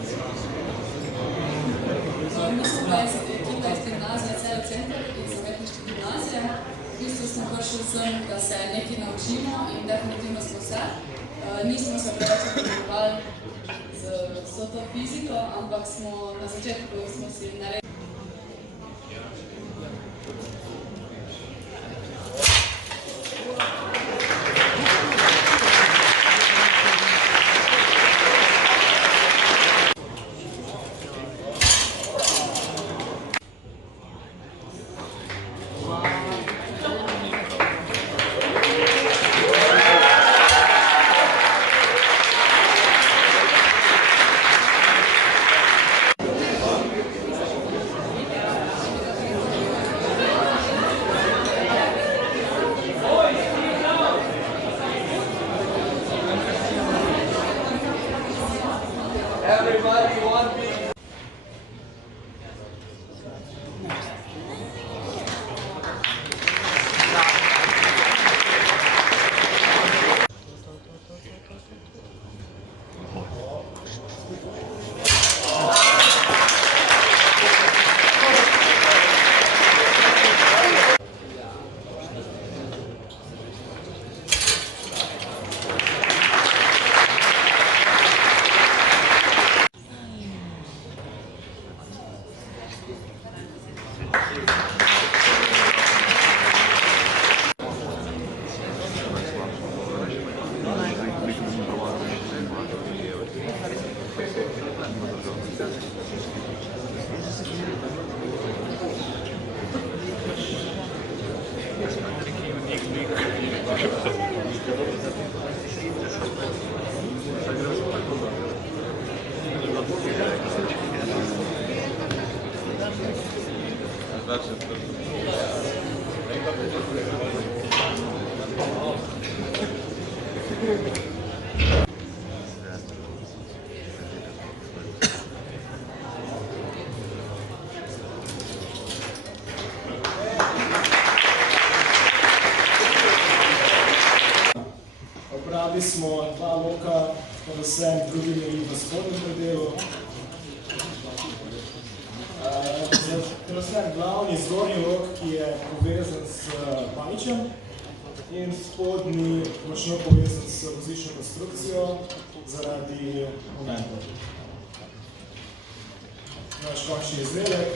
Mi smo pa ekipa iz gimnazije Celje Center, iz umetniške gimnazije. V bistvu smo prišli sem, da se nekaj naučimo in definitivno smo se. Nismo se preveč obrekovali z vso to fiziko, ampak smo na začetku si naredili. Everybody want me? Obrali smo dva loka, predvsem drugi v spodnjem predelu. Predvsem glavni zgornji lok, ki je povezan s paničem in spodnji močno povezan s vozično konstrukcijo zaradi momentov. Naš končni izdelek.